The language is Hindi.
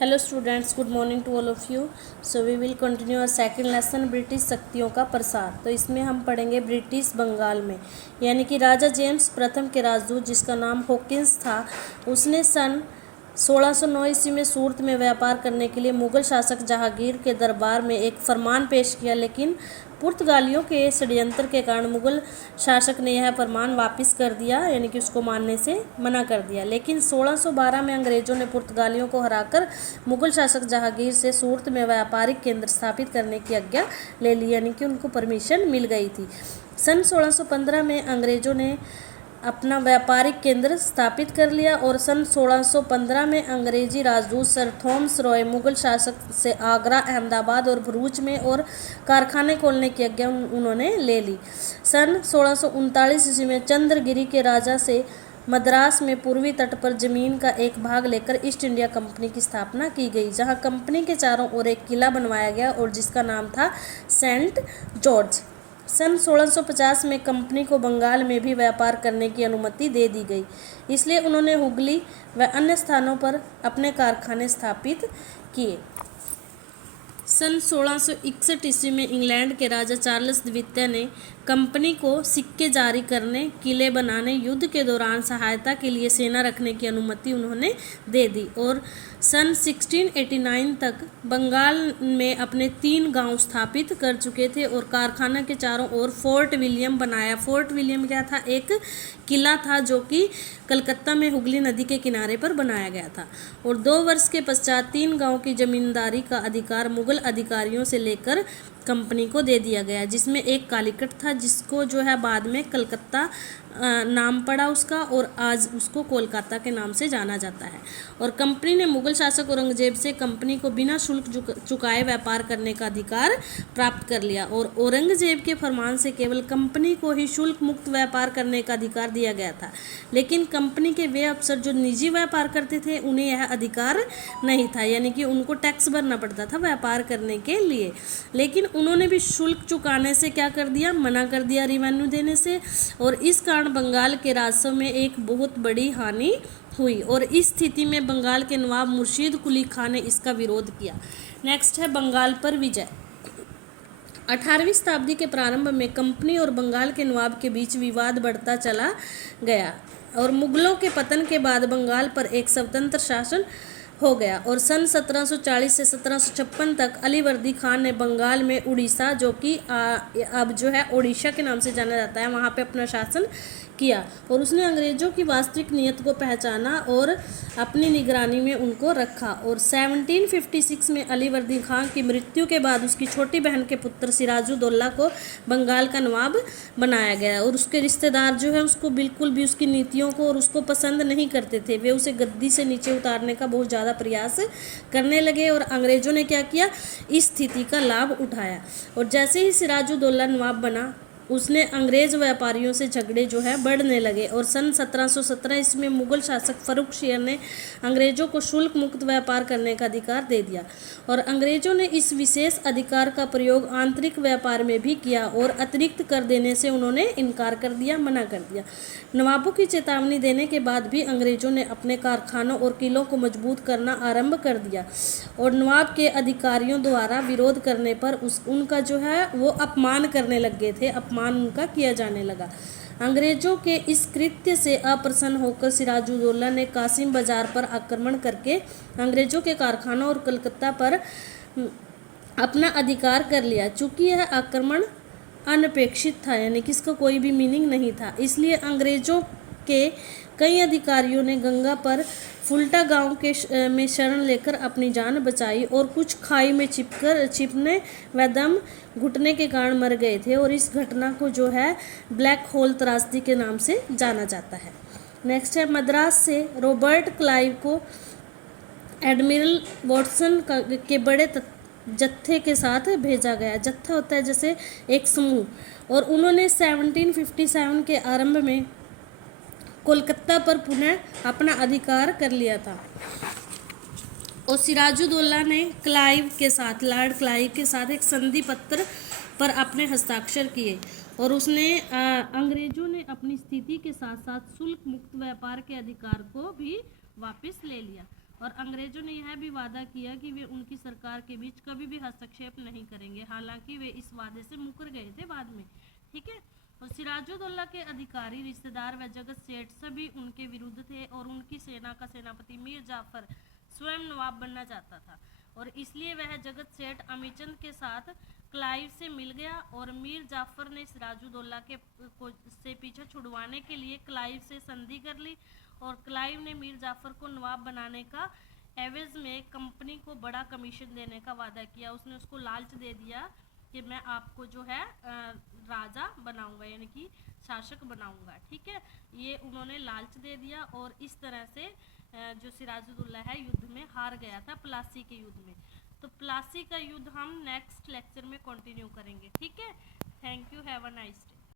Hello students, good morning to all of you. So we will continue our second lesson, British शक्तियों का प्रसार। तो इसमें हम पढ़ेंगे ब्रिटिश बंगाल में, यानी कि राजा जेम्स प्रथम के राजदूत जिसका नाम हॉकिंस था, उसने सन 1609 ईस्वी में सूरत में व्यापार करने के लिए मुगल शासक जहांगीर के दरबार में एक फरमान पेश किया, लेकिन पुर्तगालियों के षड्यंत्र के कारण मुगल शासक ने यह फरमान वापस कर दिया, यानी कि उसको मानने से मना कर दिया। लेकिन 1612 में अंग्रेजों ने पुर्तगालियों को हराकर मुगल शासक जहांगीर से सूरत में व्यापारिक केंद्र स्थापित करने की आज्ञा ले ली, यानी कि उनको परमिशन मिल गई थी। सन 1615 में अंग्रेजों ने अपना व्यापारिक केंद्र स्थापित कर लिया और सन 1615 में अंग्रेजी राजदूत सर थॉमस रॉय मुगल शासक से आगरा, अहमदाबाद और भरूच में और कारखाने खोलने की आज्ञा उन्होंने ले ली। सन 1639 ईस्वी में चंद्रगिरी के राजा से मद्रास में पूर्वी तट पर जमीन का एक भाग लेकर ईस्ट इंडिया कंपनी की स्थापना की गई, जहां कंपनी के चारों ओर एक किला बनवाया गया और जिसका नाम था सेंट जॉर्ज। सन 1650 में कंपनी को बंगाल में भी व्यापार करने की अनुमति दे दी गई, इसलिए उन्होंने हुगली व अन्य स्थानों पर अपने कारखाने स्थापित किए। सन 1661 ईस्वी में इंग्लैंड के राजा चार्ल्स द्वितीय ने कंपनी को सिक्के जारी करने, किले बनाने, युद्ध के दौरान सहायता के लिए सेना रखने की अनुमति उन्होंने दे दी और सन 1689 तक बंगाल में अपने 3 गांव स्थापित कर चुके थे और कारखाना के चारों ओर फोर्ट विलियम बनाया। फोर्ट विलियम क्या था? एक किला था जो कि कलकत्ता में हुगली नदी के किनारे पर बनाया गया था। और 2 वर्ष के पश्चात 3 गांव की जमींदारी का अधिकार मुगल अधिकारियों से लेकर कंपनी को दे दिया गया, जिसमें एक कालीकट था जिसको जो है बाद में कलकत्ता नाम पड़ा उसका और आज उसको कोलकाता के नाम से जाना जाता है। और कंपनी ने मुगल शासक औरंगजेब से कंपनी को बिना शुल्क चुकाए व्यापार करने का अधिकार प्राप्त कर लिया और औरंगजेब के फरमान से केवल कंपनी को ही शुल्क मुक्त व्यापार करने का अधिकार दिया गया था, लेकिन कंपनी के वे अफसर जो निजी व्यापार करते थे उन्हें यह अधिकार नहीं था, यानी कि उनको टैक्स भरना पड़ता था व्यापार करने के लिए। लेकिन उन्होंने भी शुल्क चुकाने से क्या कर दिया? मना कर दिया, रिवेन्यू देने से, और इस कारण बंगाल के राजस्व में एक बहुत बड़ी हानि हुई और इस स्थिति में बंगाल के नवाब मुर्शीद कुली खान ने इसका विरोध किया। नेक्स्ट है बंगाल पर विजय। 18वीं शताब्दी के प्रारंभ में कंपनी और बंगाल के नवाब के बीच विवाद बढ़ता चला गया और मुगलों के पतन के बाद बंगाल पर एक स्वतंत्र शासन हो गया और सन 1740 से 1756 तक अलीवर्दी खान ने बंगाल में उड़ीसा, जो कि अब जो है ओडिशा के नाम से जाना जाता है, वहाँ पे अपना शासन किया और उसने अंग्रेजों की वास्तविक नीयत को पहचाना और अपनी निगरानी में उनको रखा। और 1756 में अलीवर्दी खान की मृत्यु के बाद उसकी छोटी बहन के पुत्र सिराजुद्दौला को बंगाल का नवाब बनाया गया और उसके रिश्तेदार जो है उसको बिल्कुल भी उसकी नीतियों को और उसको पसंद नहीं करते थे। वे उसे गद्दी से नीचे उतारने का बहुत ज़्यादा प्रयास करने लगे और अंग्रेजों ने क्या किया? इस स्थिति का लाभ उठाया और जैसे ही सिराजुद्दौला नवाब बना उसने अंग्रेज व्यापारियों से झगड़े जो है बढ़ने लगे और सन 1717 ईस्वी में मुगल शासक फर्रुख शेर ने अंग्रेजों को शुल्क मुक्त व्यापार करने का अधिकार दे दिया और अंग्रेजों ने इस विशेष अधिकार का प्रयोग आंतरिक व्यापार में भी किया और अतिरिक्त कर देने से उन्होंने इनकार कर दिया, मना कर दिया। नवाबों की चेतावनी देने के बाद भी अंग्रेजों ने अपने कारखानों और किलों को मजबूत करना आरंभ कर दिया और नवाब के अधिकारियों द्वारा विरोध करने पर उनका जो है वो अपमान करने लग गए थे, अपमान उनका किया जाने लगा। अंग्रेजों के इस कृत्य से अप्रसन्न होकर सिराजुद्दौला ने कासिम बाजार पर आक्रमण करके अंग्रेजों के कारखानों और कलकत्ता पर अपना अधिकार कर लिया। चूंकि यह आक्रमण अनपेक्षित था, यानी कि इसका कोई भी मीनिंग नहीं था, इसलिए अंग्रेजों के कई अधिकारियों ने गंगा पर फुल्टा गांव के में शरण लेकर अपनी जान बचाई और कुछ खाई में छिपने व दम घुटने के कारण मर गए थे और इस घटना को जो है ब्लैक होल त्रासदी के नाम से जाना जाता है। नेक्स्ट है मद्रास से रॉबर्ट क्लाइव को एडमिरल वॉटसन के बड़े जत्थे के साथ भेजा गया। जत्था होता है जैसे एक समूह, और उन्होंने 1757 के आरंभ में कोलकाता पर पुनः अपना अधिकार कर लिया था और सिराजुद्दौला ने क्लाइव के साथ, लॉर्ड क्लाइव के साथ एक संधि पत्र पर अपने हस्ताक्षर किए और उसने अंग्रेजों ने अपनी स्थिति के साथ साथ शुल्क मुक्त व्यापार के अधिकार को भी वापस ले लिया। और अंग्रेजों ने यह भी वादा किया कि वे उनकी सरकार के बीच कभी भी हस्तक्षेप नहीं करेंगे, हालांकि वे इस वादे से मुकर गए थे बाद में। ठीक है। और सिराजुद्दौला के अधिकारी, रिश्तेदार व जगत सेठ सभी उनके विरुद्ध थे और उनकी सेना का सेनापति मीर जाफर स्वयं नवाब बनना चाहता था और इसलिए वह जगत सेठ अमीचंद के साथ क्लाइव से मिल गया और मीर जाफर ने सिराजुद्दौला से पीछा छुड़वाने के लिए क्लाइव से संधि कर ली और क्लाइव ने मीर जाफर को नवाब बनाने का एवज में कंपनी को बड़ा कमीशन देने का वादा किया। उसने उसको लालच दे दिया कि मैं आपको जो है राजा बनाऊंगा, यानी कि शासक बनाऊंगा। ठीक है, ये उन्होंने लालच दे दिया और इस तरह से जो सिराजुद्दौला है युद्ध में हार गया था, प्लासी के युद्ध में। तो प्लासी का युद्ध हम नेक्स्ट लेक्चर में कंटिन्यू करेंगे। ठीक है, thank you, have a nice day.